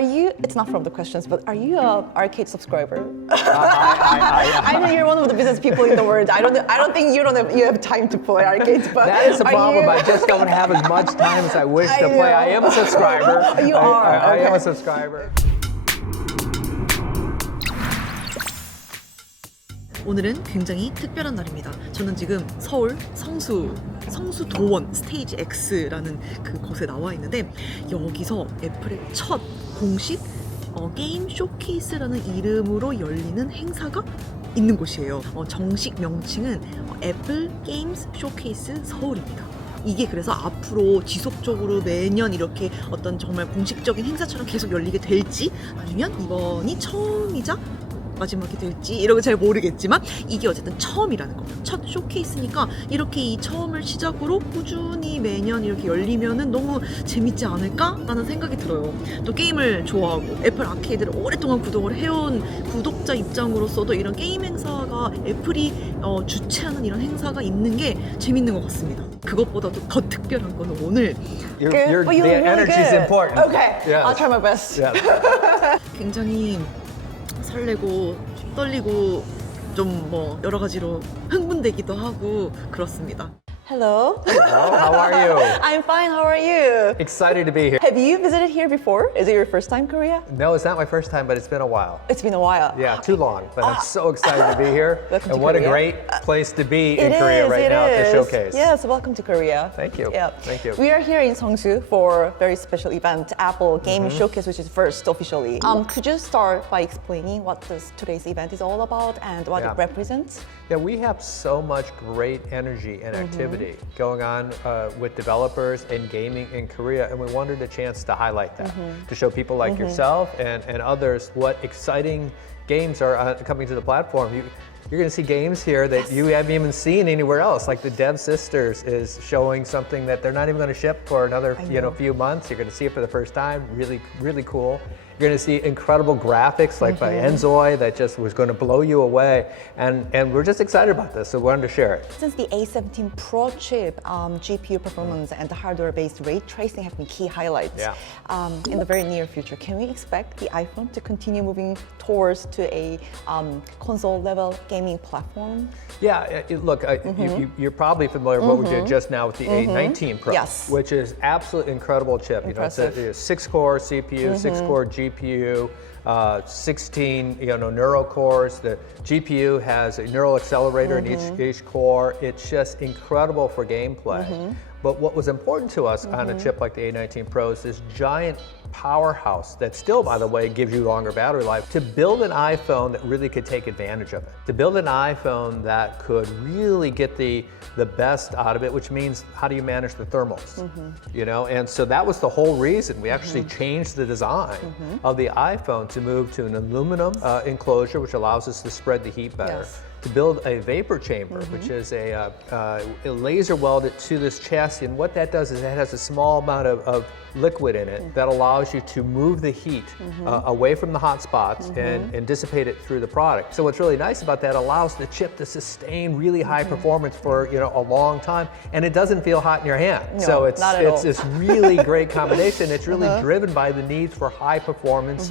are you, it's not from the questions, but are you a arcade subscriber? I I know you're one of the business people in the world. I don't think you have time to play arcades, but that is the are problem. you- I just don't have as much time as I wish to play. I am a subscriber. You are, I am okay. a subscriber. 오늘은 굉장히 특별한 날입니다. 저는 지금 서울 성수도원 스테이지 X라는 그곳에 나와 있는데 여기서 애플의 첫 공식 게임 쇼케이스라는 이름으로 열리는 행사가 있는 곳이에요. 정식 명칭은 애플 게임스 쇼케이스 서울입니다. 이게 그래서 앞으로 지속적으로 매년 이렇게 어떤 정말 공식적인 행사처럼 계속 열리게 될지 아니면 이번이 처음이자 마지막이 될지 이런 거 잘 모르겠지만 이게 어쨌든 처음이라는 겁니다. 첫 쇼케이스니까 이렇게 이 처음을 시작으로 꾸준히 매년 이렇게 열리면은 너무 재밌지 않을까라는 생각이 들어요. 또 게임을 좋아하고 애플 아케이드를 오랫동안 구독을 해온 구독자 입장으로서도 이런 게임 행사가 애플이 주최하는 이런 행사가 있는 게 재밌는 것 같습니다. 그것보다도 더 특별한 거는 오늘 Your, Good. your, Well, you the look really energy is good. important. Okay, Yes. I'll try my best. Yes. 굉장히 설레고 떨리고 좀 뭐 여러 가지로 흥분되기도 하고 그렇습니다. Hello. Hello, how are you? I'm fine. How are you? Excited to be here. Have you visited here before? Is it your first time, Korea? No, it's not my first time, but it's been a while. It's been a while. Yeah, too long, but I'm so excited to be here. Welcome to And what a Korea. great place to be in It Korea is, right it now at the is. showcase. Yes, welcome to Korea. Thank you. Yeah. Thank you. We are here in Seongsu for a very special event, Apple Gaming Showcase, which is first officially. Could you start by explaining what today's event is all about and what Yeah. it represents? Yeah, we have so much great energy and activity going on with developers and gaming in Korea, and we wanted a chance to highlight that, to show people like yourself and others what exciting games are coming to the platform. You're going to see games here that you haven't even seen anywhere else. Like the Dev Sisters is showing something that they're not even going to ship for another few months. You're going to see it for the first time. Really, really cool. You're going to see incredible graphics like by Enzoy that just was going to blow you away. And we're just excited about this, so we wanted to share it. Since the A17 Pro chip, GPU performance and the hardware-based ray tracing have been key highlights. Yeah. In the very near future, can we expect the iPhone to continue moving towards to a console-level gaming platform? Yeah, look, you're probably familiar with what we did just now with the A19 Pro, Yes. which is absolutely incredible chip. You know, it's Impressive. a 6-core CPU, 6-core GPU, 16 neural cores. The GPU has a neural accelerator in each core. It's just incredible for gameplay. But what was important to us on a chip like the A19 Pro is this giant powerhouse that still, by the way, gives you longer battery life, to build an iPhone that really could take advantage of it. To build an iPhone that could really get the best out of it, which means how do you manage the thermals? You know, and so that was the whole reason. We actually changed the design of the iPhone to move to an aluminum enclosure, which allows us to spread the heat better. Yes. To build a vapor chamber, which is a laser welded to this chassis. And what that does is it has a small amount of liquid in it that allows you to move the heat away from the hot spots and dissipate it through the product. So what's really nice about that allows the chip to sustain really high performance for a long time, and it doesn't feel hot in your hand. No, So it's not at all. this really great combination. It's really driven by the needs for high performance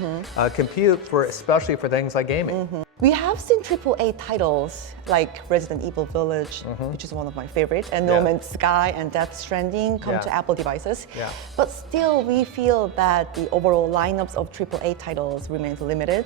compute especially for things like gaming. We have seen AAA titles like Resident Evil Village, which is one of my favorite, and No Yeah. Man's Sky and Death Stranding come Yeah. to Apple devices. Yeah. But still, we feel that the overall lineups of AAA titles remains limited.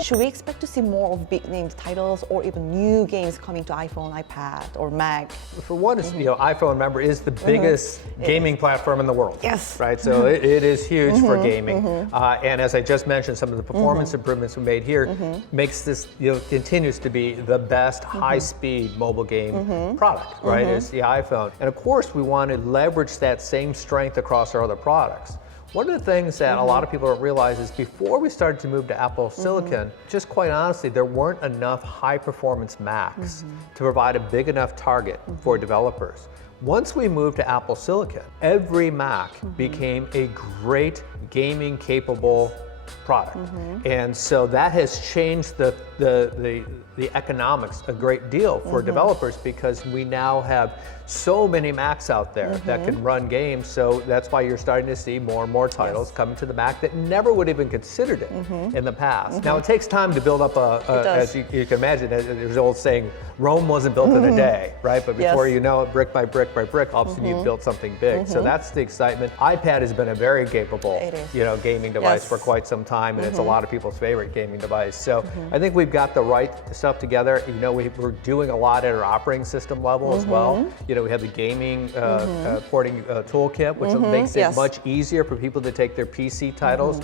Should we expect to see more of big-named titles or even new games coming to iPhone, iPad, or Mac? For one, is iPhone, remember, is the biggest gaming platform in the world. Yes. Right, so it is huge for gaming. And as I just mentioned, some of the performance improvements we made here makes this, continues to be the best high-speed mobile game product, right? It's the iPhone. And of course, we want to leverage that same strength across our other products. One of the things that a lot of people don't realize is before we started to move to Apple Silicon, just quite honestly, there weren't enough high-performance Macs to provide a big enough target for developers. Once we moved to Apple Silicon, every Mac became a great gaming-capable product. And so that has changed the economics a great deal for developers, because we now have so many Macs out there that can run games. So that's why you're starting to see more and more titles coming to the Mac that never would have even considered it in the past. Now it takes time to build up as you can imagine, there's an old saying, Rome wasn't built in a day, right? But before you know it, brick by brick by brick, all of a sudden you've built something big. So that's the excitement. iPad has been a very capable, gaming device for quite some time, and it's a lot of people's favorite gaming device. So I think we've got the right stuff together. We're doing a lot at our operating system level as well. We have the gaming porting toolkit, which makes it much easier for people to take their PC titles,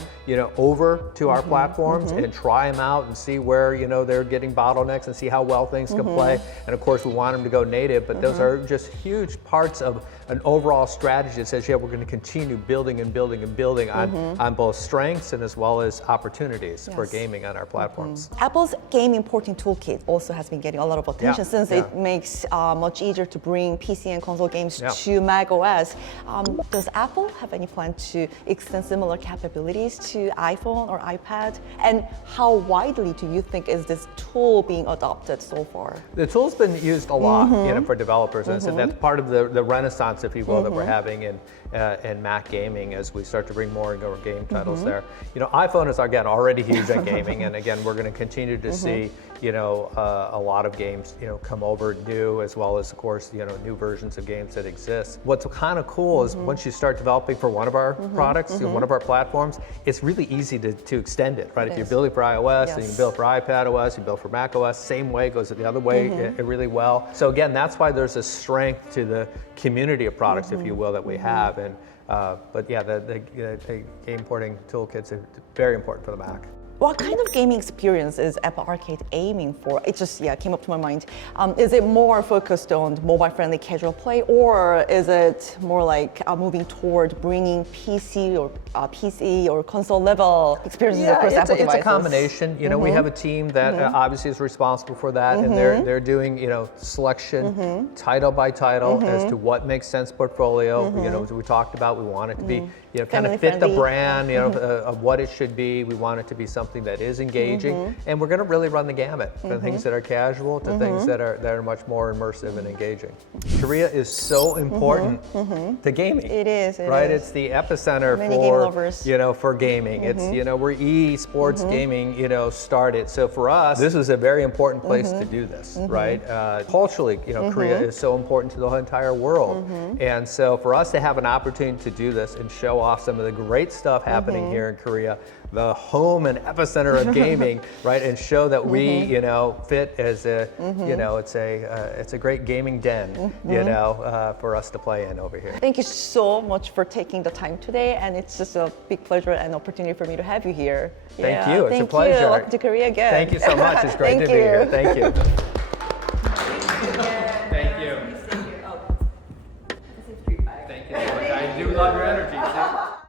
over to our platforms and try them out and see where, they're getting bottlenecks and see how well things can play. And of course, we want them to go native, but those are just huge parts of an overall strategy that says, we're going to continue building and building and building on both strengths and as well as opportunities for gaming on our platforms. Apple's gaming porting toolkit also has been getting a lot of attention since it makes much easier to bring PC and console games to Mac OS. Does Apple have any plan to extend similar capabilities to iPhone or iPad? And how widely do you think is this tool being adopted so far? The tool's been used a lot, for developers, and so that's part of the renaissance, if you will, that we're having in Mac gaming as we start to bring more and more game titles there. iPhone is again already huge at gaming, and again we're going to continue to see a lot of games come over new, as well as of course new versions of games that exist. What's kind of cool is once you start developing for one of our products, one of our platforms, it's really easy to extend it, right? If you're building for iOS, then you can build for iPad OS, you build for Mac OS, same way, goes the other way really well. So again, that's why there's a strength to the community of products, if you will, that we have. And but yeah, the game porting toolkits are very important for the Mac. What kind of gaming experience is Apple Arcade aiming for? It just came up to my mind. Is it more focused on mobile-friendly casual play, or is it more like moving toward bringing PC or console level experiences across Apple devices? It's a combination. We have a team that obviously is responsible for that, and they're doing selection title by title as to what makes sense portfolio. As we talked about, we want it to be kind of fit the brand of what it should be. We want it to be something that is engaging, and we're going to really run the gamut from things that are casual to things that are much more immersive and engaging. Korea is so important to gaming. It is, right? It's the epicenter Many game lovers. for gaming. It's where esports gaming started. So for us, this is a very important place to do this, right? Culturally, Korea is so important to the whole entire world, and so for us to have an opportunity to do this and show off some of the great stuff happening here in Korea, the home and epicenter of gaming, right, and show that we, fit as a, it's a great gaming den, for us to play in over here. Thank you so much for taking the time today, and it's just a big pleasure and opportunity for me to have you here. Thank you. It's a pleasure. Welcome to Korea again. Thank you so much. It's great to be here. Thank you. Thank you. Thank you so much. I do love your energy.